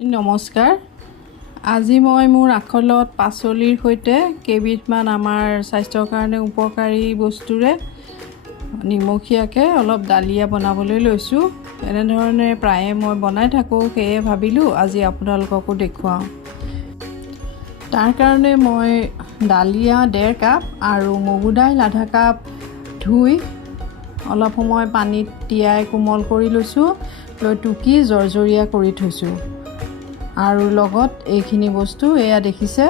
নমস্কাৰ। আজি মই মোৰ আখলত পাচলিৰ সৈতে কেইবিধমান আমাৰ স্বাস্থ্যৰ কাৰণে উপকাৰী বস্তুৰে নিমখীয়াকৈ অলপ দালিয়া বনাবলৈ লৈছোঁ। এনেধৰণে প্ৰায়ে মই বনাই থাকোঁ, সেয়ে ভাবিলোঁ আজি আপোনালোককো দেখুৱাওঁ। তাৰ কাৰণে মই দালিয়া 1.5 কাপ আৰু মগু দাইল আধা কাপ ধুই অলপ সময় পানীত তিয়াই কোমল কৰি লৈছোঁ, লৈ টুকি জৰ্জৰীয়া কৰি থৈছোঁ। আৰু লগত এইখিনি বস্তু এয়া দেখিছে,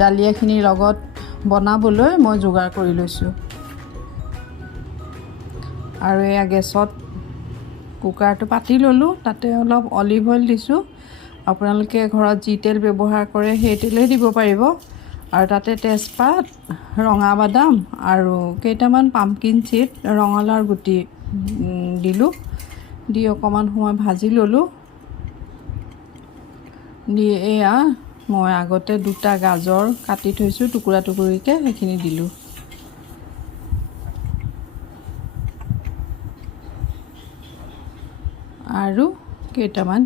দালিয়াখিনিৰ লগত বনাবলৈ মই যোগাৰ কৰি লৈছোঁ। আৰু এয়া গেছত কুকাৰটো পাতি ল'লোঁ, তাতে অলপ অলিভ অইল দিছোঁ। আপোনালোকে ঘৰত যি তেল ব্যৱহাৰ কৰে সেই তেলেই দিব পাৰিব। আৰু তাতে তেজপাত, ৰঙা বাদাম আৰু কেইটামান পাম্পকিন চিড, ৰঙালাওৰ গুটি দিলোঁ। দি অকণমান সময় ভাজি ল'লোঁ। দি এয়া মই আগতে 2টা গাজৰ কাটি থৈছোঁ টুকুৰা টুকুৰিকৈ, সেইখিনি দিলোঁ। আৰু কেইটামান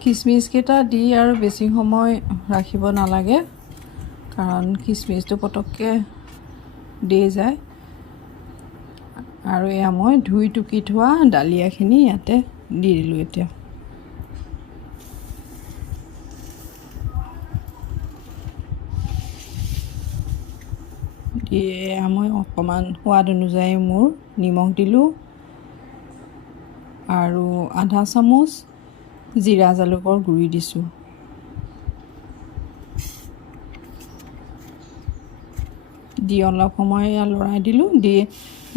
খিচমিচকেইটা দি আৰু বেছি সময় ৰাখিব নালাগে, কাৰণ খিচমিচটো পটককৈ দে যায়। আৰু এয়া মই ধুই টুকি থোৱা দালিয়াখিনি ইয়াতে দি দিলোঁ। এতিয়া এয়া মই অকণমান সোৱাদ অনুযায়ী মোৰ নিমখ দিলোঁ আৰু আধা চামুচ জিৰা জালুকৰ গুড়ি দিছোঁ। দি অলপ সময় লৰাই দিলোঁ। দি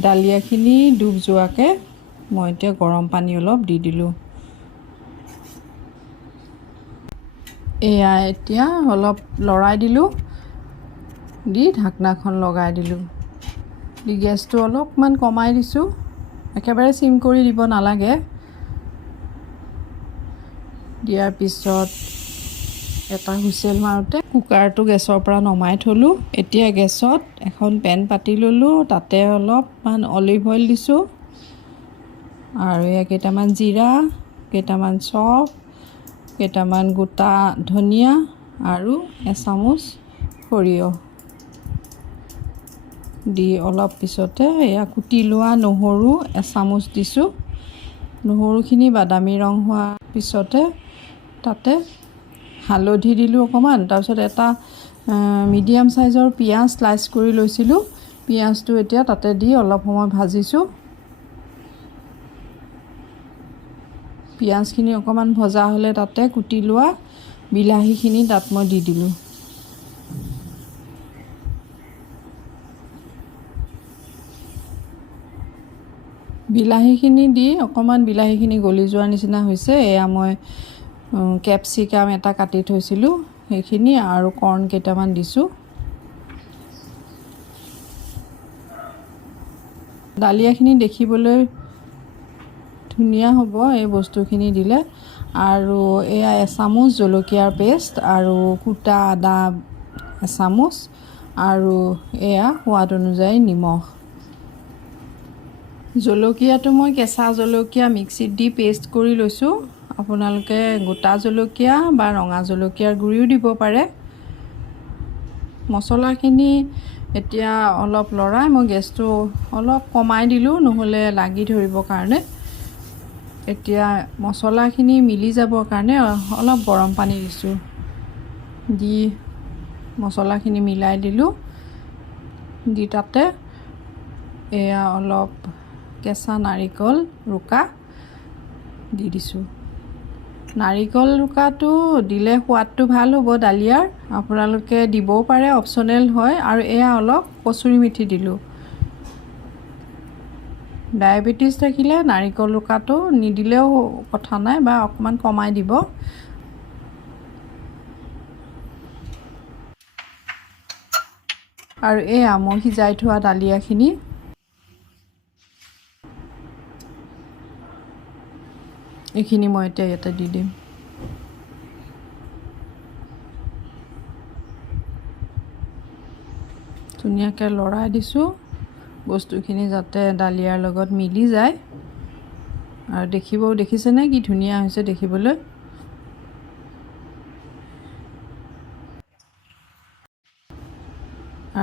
দালিয়াখিনি ডুব যোৱাকৈ মই এতিয়া গৰম পানী অলপ দি দিলোঁ। এয়া এতিয়া অলপ লৰাই দিলোঁ, দি ঢাকনাখন লগাই দিলোঁ। দি গেছটো অলপমান কমাই দিছোঁ, একেবাৰে চিম কৰি দিব নালাগে। দিয়াৰ পিছত এটা হুইচেল মাৰোঁতে কুকাৰটো গেছৰ পৰা নমাই থ'লোঁ। এতিয়া গেছত এখন পেন পাতি ল'লোঁ, তাতে অলপমান অলিভ অইল দিছোঁ আৰু এয়া কেইটামান জিৰা, কেইটামান চফ, কেইটামান গোটা ধনিয়া আৰু এচামুচ সৰিয়হ দি অলপ পিছতে এয়া কুটি লোৱা নহৰু এচামুচ দিছোঁ। নহৰুখিনি বাদামী ৰং হোৱাৰ পিছতে তাতে হালধি দিলোঁ অকণমান। তাৰপিছত এটা মিডিয়াম চাইজৰ পিঁয়াজ স্লাইচ কৰি লৈছিলোঁ, পিঁয়াজটো এতিয়া তাতে দি অলপ সময় ভাজিছোঁ। পিঁয়াজখিনি অকণমান ভজা হ'লে তাতে কুটি লোৱা বিলাহীখিনি তাত মই দি দিলোঁ। বিলাহীখিনি দি অকণমান বিলাহীখিনি গলি যোৱাৰ নিচিনা হৈছে। এয়া মই কেপচিকাম এটা কাটি থৈছিলোঁ, সেইখিনি আৰু কৰ্ণ কেইটামান দিছোঁ। দালিয়াখিনি দেখিবলৈ ধুনীয়া হ'ব এই বস্তুখিনি দিলে। আৰু এয়া এচামুচ জলকীয়াৰ পেষ্ট আৰু কুটা আদা এচামুচ আৰু এয়া সোৱাদ অনুযায়ী নিমখ। জলকীয়াটো মই কেঁচা জলকীয়া মিক্সিত দি পেষ্ট কৰি লৈছোঁ। আপোনালোকে গোটা জলকীয়া বা ৰঙা জলকীয়াৰ গুড়িও দিব পাৰে। মছলাখিনি এতিয়া অলপ লৰাই মই গেছটো অলপ কমাই দিলোঁ, নহ'লে লাগি ধৰিবৰ কাৰণে। এতিয়া মছলাখিনি মিলি যাবৰ কাৰণে অলপ গৰম পানী দিছোঁ। দি মছলাখিনি মিলাই দিলোঁ। দি তাতে এয়া অলপ কেঁচা নাৰিকল ৰুকা দি দিছোঁ। নাৰিকল ৰুকাটো দিলে সোৱাদটো ভাল হ'ব দালিয়াৰ, আপোনালোকে দিবও পাৰে, অপশ্যনেল হয়। আৰু এয়া অলপ কচুৰি মেথি দিলোঁ। ডায়েবেটিছ থাকিলে নাৰিকল ৰুকাটো নিদিলেও কথা নাই, বা অকণমান কমাই দিব। আৰু এয়া মই সিজাই থোৱা দালিয়াখিনি এইখিনি মই এতিয়া ইয়াতে দি দিম। ধুনীয়াকৈ লৰাই দিছোঁ, বস্তুখিনি যাতে দালিয়াৰ লগত মিলি যায়। আৰু দেখিছেনে কি ধুনীয়া হৈছে দেখিবলৈ।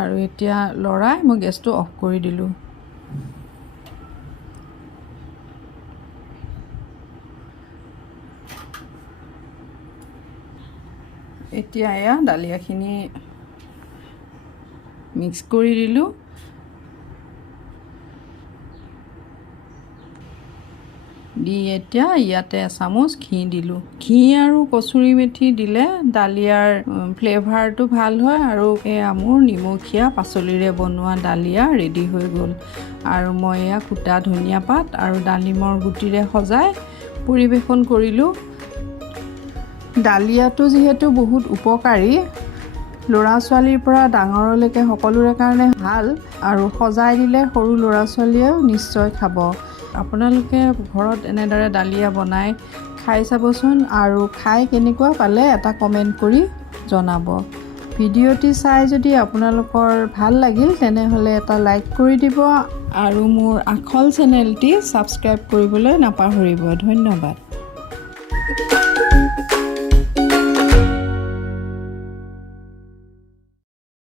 আৰু এতিয়া লৰাই মই গেছটো অফ কৰি দিলোঁ। এতিয়া এয়া ডালিয়াখিনি মিক্স কৰি দিলোঁ। দি এতিয়া ইয়াতে এচামুচ ঘি দিলোঁ। ঘি আৰু কচুৰি মেথি দিলে ডালিয়াৰ ফ্লেভাৰটো ভাল হয় আৰু এয়া মোৰ নিমখীয়া পাচলিৰে বনোৱা ডালিয়া ৰেডি হৈ গ'ল। আৰু মই এয়া কুটা ধনিয়া পাত আৰু ডালিমৰ গুটিৰে সজাই পৰিৱেশন কৰিলোঁ। ডালিয়াটো যিহেতু বহুত উপকাৰী, ল'ৰা ছোৱালীৰ পৰা ডাঙৰলৈকে সকলোৰে কাৰণে ভাল আৰু সজাই দিলে সৰু ল'ৰা ছোৱালীয়েও নিশ্চয় খাব। আপোনালোকে ঘৰত এনেদৰে ডালিয়া বনাই খাই চাবচোন আৰু খাই কেনেকুৱা পালে এটা কমেণ্ট কৰি জনাব। ভিডিঅ'টি চাই যদি আপোনালোকৰ ভাল লাগিল তেনেহ'লে এটা লাইক কৰি দিব আৰু মোৰ আখল চেনেলটি ছাবস্ক্ৰাইব কৰিবলৈ নাপাহৰিব। ধন্যবাদ।